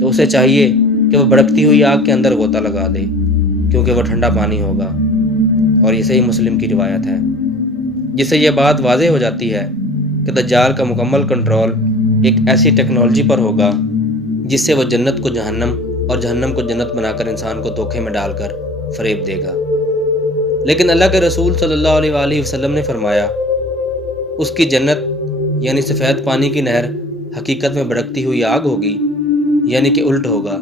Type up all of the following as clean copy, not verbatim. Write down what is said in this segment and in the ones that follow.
تو اسے چاہیے کہ وہ بھڑکتی ہوئی آگ کے اندر غوطہ لگا دے، کیونکہ وہ ٹھنڈا پانی ہوگا۔ اور یہ صحیح مسلم کی روایت ہے، جس سے یہ بات واضح ہو جاتی ہے کہ دجال کا مکمل کنٹرول ایک ایسی ٹیکنالوجی پر ہوگا جس سے وہ جنت کو جہنم اور جہنم کو جنت بنا کر انسان کو دھوکے میں ڈال کر فریب دے گا۔ لیکن اللہ کے رسول صلی اللہ علیہ وآلہ وسلم نے فرمایا، اس کی جنت یعنی سفید پانی کی نہر حقیقت میں بھڑکتی ہوئی آگ ہوگی، یعنی کہ الٹ ہوگا،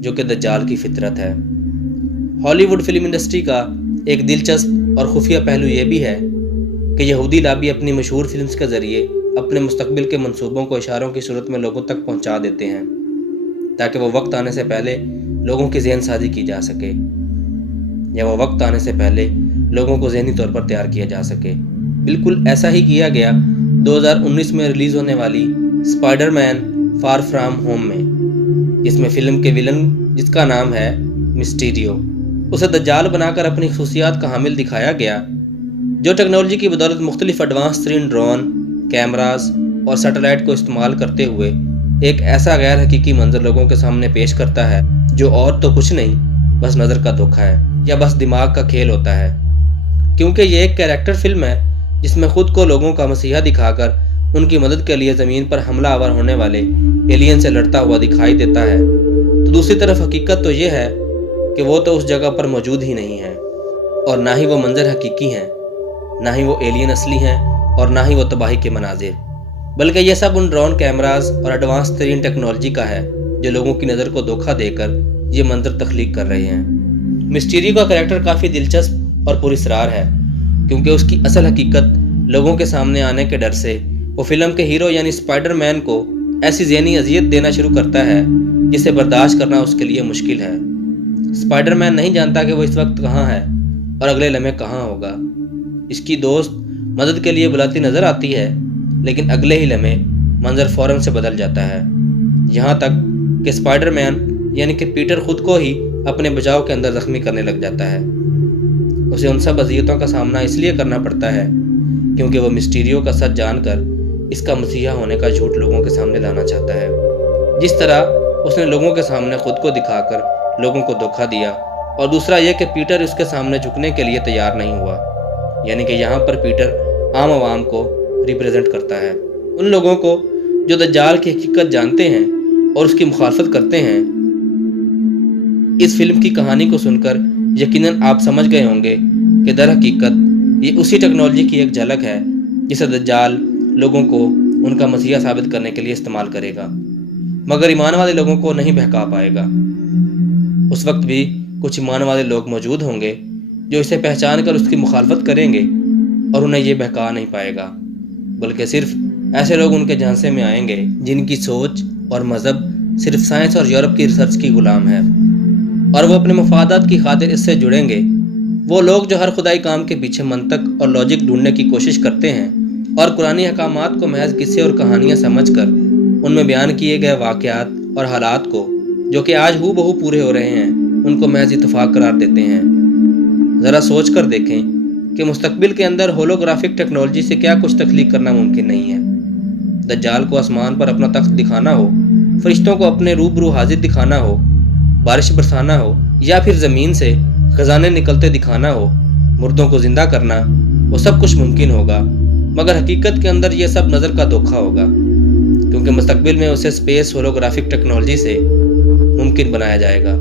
جو کہ دجال کی فطرت ہے۔ ہالی ووڈ فلم انڈسٹری کا ایک دلچسپ اور خفیہ پہلو یہ بھی ہے کہ یہودی لابی اپنی مشہور فلمز کے ذریعے اپنے مستقبل کے منصوبوں کو اشاروں کی صورت میں لوگوں تک پہنچا دیتے ہیں، تاکہ وہ وقت آنے سے پہلے لوگوں کی ذہن سازی کی جا سکے، یا وہ وقت آنے سے پہلے لوگوں کو ذہنی طور پر تیار کیا جا سکے۔ بالکل ایسا ہی کیا گیا 2019 میں ریلیز ہونے والی Spider Man Far From Home میں، جس میں فلم کے ولن، جس کا نام ہے مسٹیریو، اسے دجال بنا کر اپنی خصوصیات کا حامل دکھایا گیا، جو ٹیکنالوجی کی بدولت مختلف ایڈوانس ترین ڈرون، کیمراز اور سیٹلائٹ کو استعمال کرتے ہوئے ایک ایسا غیر حقیقی منظر لوگوں کے سامنے پیش کرتا ہے جو اور تو کچھ نہیں، بس نظر کا دھوکہ ہے یا بس دماغ کا کھیل ہوتا ہے، کیونکہ یہ ایک کیریکٹر فلم ہے جس میں خود کو لوگوں کا مسیحا دکھا کر ان کی مدد کے لیے زمین پر حملہ آور ہونے والے ایلین سے لڑتا ہوا دکھائی دیتا ہے، تو دوسری طرف حقیقت تو یہ ہے کہ وہ تو اس جگہ پر موجود ہی نہیں ہے، اور نہ ہی وہ منظر حقیقی ہیں، نہ ہی وہ ایلین اصلی ہیں، اور نہ ہی وہ تباہی کے مناظر، بلکہ یہ سب ان ڈرون کیمراز اور ایڈوانس ترین ٹیکنالوجی کا ہے جو لوگوں کی نظر کو دھوکہ دے کر یہ منظر تخلیق کر رہے ہیں۔ مسٹیریو کا کریکٹر کافی دلچسپ اور پراسرار ہے، کیونکہ اس کی اصل حقیقت لوگوں کے سامنے آنے کے ڈر سے وہ فلم کے ہیرو یعنی اسپائڈر مین کو ایسی ذہنی اذیت دینا شروع کرتا ہے جسے برداشت کرنا اس کے لیے مشکل ہے۔ اسپائڈر مین نہیں جانتا کہ وہ اس وقت کہاں ہے اور اگلے لمحے کہاں ہوگا۔ اس کی دوست مدد کے لیے بلاتی نظر آتی ہے، لیکن اگلے ہی لمحے منظر فوراً سے بدل جاتا ہے، یہاں تک کہ اسپائڈر مین یعنی کہ پیٹر خود کو ہی اپنے بچاؤ کے اندر زخمی کرنے لگ جاتا ہے۔ اسے ان سب اذیتوں کا سامنا اس لیے کرنا پڑتا ہے کیونکہ وہ مسٹیریو کا سچ جان کر اس کا مسیحا ہونے کا جھوٹ لوگوں کے سامنے لانا چاہتا ہے، جس طرح اس نے لوگوں کے سامنے خود کو دکھا کر لوگوں کو دھوکہ دیا۔ اور دوسرا یہ کہ پیٹر اس کے سامنے جھکنے کے لیے تیار نہیں ہوا، یعنی کہ یہاں پر پیٹر عام عوام کو ریپریزنٹ کرتا ہے، ان لوگوں کو جو دجال کی حقیقت جانتے ہیں اور اس کی مخالفت کرتے ہیں۔ اس فلم کی کہانی کو سن کر یقیناً آپ سمجھ گئے ہوں گے کہ در حقیقت یہ اسی ٹیکنالوجی کی ایک جھلک ہے جسے دجال لوگوں کو ان کا مسیحا ثابت کرنے کے لیے استعمال کرے گا، مگر ایمان والے لوگوں کو نہیں بہکا پائے گا۔ اس وقت بھی کچھ ایمان والے لوگ موجود ہوں گے جو اسے پہچان کر اس کی مخالفت کریں گے، اور انہیں یہ بہکا نہیں پائے گا، بلکہ صرف ایسے لوگ ان کے جھانسے میں آئیں گے جن کی سوچ اور مذہب صرف سائنس اور یورپ کی ریسرچ کی غلام ہے، اور وہ اپنے مفادات کی خاطر اس سے جڑیں گے۔ وہ لوگ جو ہر خدائی کام کے پیچھے منطق اور لاجک ڈھونڈنے کی کوشش کرتے ہیں اور قرآنی احکامات کو محض قصے اور کہانیاں سمجھ کر ان میں بیان کیے گئے واقعات اور حالات کو جو کہ آج ہو بہو پورے ہو رہے ہیں ان کو محض اتفاق قرار دیتے ہیں۔ ذرا سوچ کر دیکھیں کہ مستقبل کے اندر ہولوگرافک ٹیکنالوجی سے کیا کچھ تخلیق کرنا ممکن نہیں ہے۔ دجال کو آسمان پر اپنا تخت دکھانا ہو، فرشتوں کو اپنے روبرو حاضر دکھانا ہو، بارش برسانا ہو، یا پھر زمین سے خزانے نکلتے دکھانا ہو، مردوں کو زندہ کرنا، وہ سب کچھ ممکن ہوگا، مگر حقیقت کے اندر یہ سب نظر کا دھوکہ ہوگا، کیونکہ مستقبل میں اسے اسپیس ہولوگرافک ٹیکنالوجی سے ممکن بنایا جائے گا،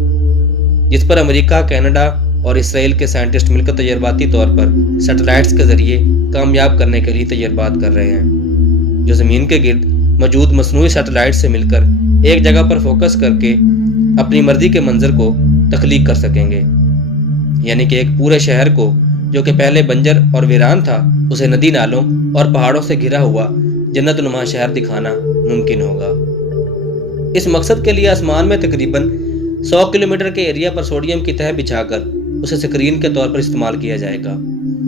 جس پر امریکہ، کینیڈا اور اسرائیل کے سائنٹسٹ مل کر تجرباتی طور پر سیٹلائٹس کے ذریعے کامیاب کرنے کے لیے تجربات کر رہے ہیں، جو زمین کے گرد موجود مصنوعی سیٹلائٹ سے مل کر ایک جگہ پر فوکس کر کے اپنی مرضی کے منظر کو تخلیق کر سکیں گے، یعنی کہ ایک پورے شہر کو جو کہ پہلے بنجر اور ویران تھا اسے ندی نالوں اور پہاڑوں سے گھرا ہوا جنت نما شہر دکھانا ممکن ہوگا۔ اس مقصد کے لیے آسمان میں تقریباً 100 کلومیٹر کے ایریا پر سوڈیم کی تہ بچھا کر اسے سکرین کے طور پر استعمال کیا جائے گا،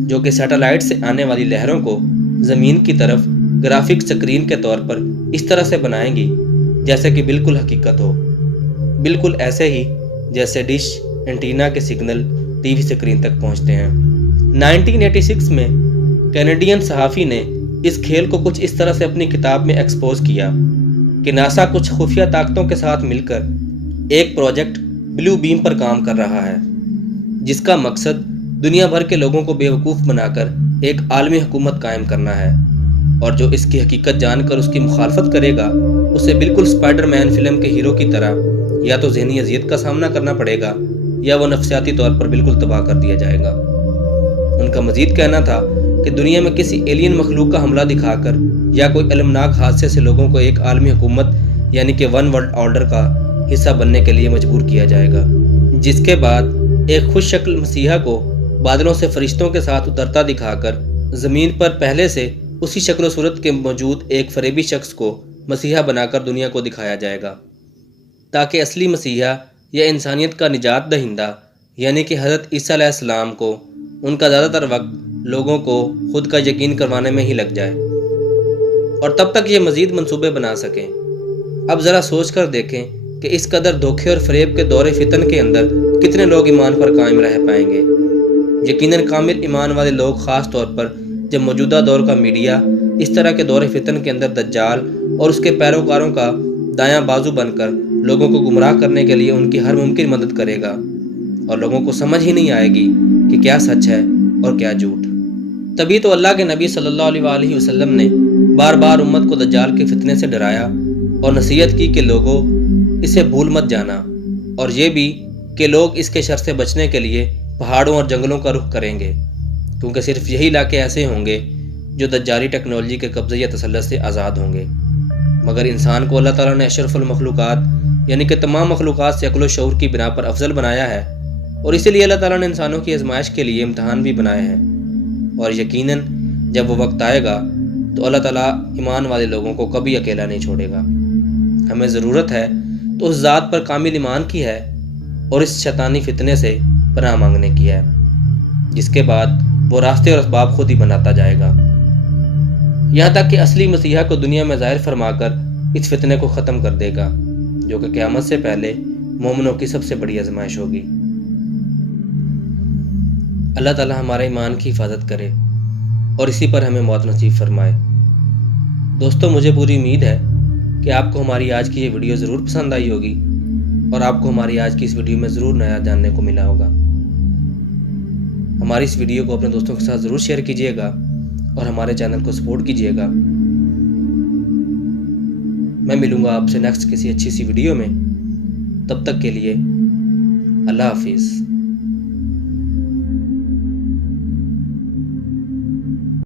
جو کہ سیٹلائٹ سے آنے والی لہروں کو زمین کی طرف گرافک سکرین کے طور پر اس طرح سے بنائیں گی جیسے کہ بالکل حقیقت ہو، بالکل ایسے ہی جیسے ڈش اینٹینا کے سگنل ٹی وی سکرین تک پہنچتے ہیں۔ 1986 میں کینیڈین صحافی نے اس کھیل کو کچھ اس طرح سے اپنی کتاب میں ایکسپوز کیا کہ ناسا کچھ خفیہ طاقتوں کے ساتھ مل کر ایک پروجیکٹ بلو بیم پر کام کر رہا ہے، جس کا مقصد دنیا بھر کے لوگوں کو بیوقوف بنا کر ایک عالمی حکومت قائم کرنا ہے، اور جو اس کی حقیقت جان کر اس کی مخالفت کرے گا اسے بالکل اسپائڈر مین فلم کے ہیرو کی طرح یا تو ذہنی اذیت کا سامنا کرنا پڑے گا یا وہ نفسیاتی طور پر بالکل تباہ کر دیا جائے گا۔ ان کا مزید کہنا تھا کہ دنیا میں کسی ایلین مخلوق کا حملہ دکھا کر یا کوئی المناک حادثے سے لوگوں کو ایک عالمی حکومت یعنی کہ ون ورلڈ آرڈر کا حصہ بننے کے لیے مجبور کیا جائے گا، جس کے بعد ایک خوش شکل مسیحا کو بادلوں سے فرشتوں کے ساتھ اترتا دکھا کر زمین پر پہلے سے اسی شکل و صورت کے موجود ایک فریبی شخص کو مسیحا بنا کر دنیا کو دکھایا جائے گا، تاکہ اصلی مسیحا یا انسانیت کا نجات دہندہ یعنی کہ حضرت عیسیٰ علیہ السلام کو ان کا زیادہ تر وقت لوگوں کو خود کا یقین کروانے میں ہی لگ جائے، اور تب تک یہ مزید منصوبے بنا سکیں۔ اب ذرا سوچ کر دیکھیں کہ اس قدر دھوکے اور فریب کے دور فتن کے اندر کتنے لوگ ایمان پر قائم رہ پائیں گے۔ یقیناً کامل ایمان والے لوگ، خاص طور پر جب موجودہ دور کا میڈیا اس طرح کے دور فتن کے اندر دجال اور اس کے پیروکاروں کا دایاں بازو بن کر لوگوں کو گمراہ کرنے کے لیے ان کی ہر ممکن مدد کرے گا، اور لوگوں کو سمجھ ہی نہیں آئے گی کہ کیا سچ ہے اور کیا جھوٹ۔ تبھی تو اللہ کے نبی صلی اللہ علیہ وآلہ وسلم نے بار بار امت کو دجال کے فتنے سے ڈرایا اور نصیحت کی کہ لوگوں اسے بھول مت جانا، اور یہ بھی کہ لوگ اس کے شر سے بچنے کے لیے پہاڑوں اور جنگلوں کا رخ کریں گے، کیونکہ صرف یہی علاقے ایسے ہوں گے جو دجالی ٹیکنالوجی کے قبضے یا تسلط سے آزاد ہوں گے۔ مگر انسان کو اللہ تعالیٰ نے اشرف المخلوقات یعنی کہ تمام مخلوقات سے عقل و شعور کی بنا پر افضل بنایا ہے، اور اسی لیے اللہ تعالیٰ نے انسانوں کی آزمائش کے لیے امتحان بھی بنائے ہیں، اور یقیناً جب وہ وقت آئے گا تو اللہ تعالیٰ ایمان والے لوگوں کو کبھی اکیلا نہیں چھوڑے گا۔ ہمیں ضرورت ہے تو اس ذات پر کامل ایمان کی ہے اور اس شیطانی فتنے سے پناہ مانگنے کی ہے، جس کے بعد وہ راستے اور اسباب خود ہی بناتا جائے گا، یہاں تک کہ اصلی مسیحا کو دنیا میں ظاہر فرما کر اس فتنے کو ختم کر دے گا، جو کہ قیامت سے پہلے مومنوں کی سب سے بڑی آزمائش ہوگی۔ اللہ تعالیٰ ہمارے ایمان کی حفاظت کرے اور اسی پر ہمیں موت نصیب فرمائے۔ دوستو، مجھے پوری امید ہے کہ آپ کو ہماری آج کی یہ ویڈیو ضرور پسند آئی ہوگی اور آپ کو ہماری آج کی اس ویڈیو میں ضرور نیا جاننے کو ملا ہوگا۔ ہماری اس ویڈیو کو اپنے دوستوں کے ساتھ ضرور شیئر کیجیے گا اور ہمارے چینل کو سپورٹ کیجیے گا۔ میں ملوں گا آپ سے نیکسٹ کسی اچھی سی ویڈیو میں، تب تک کے لیے اللہ حافظ۔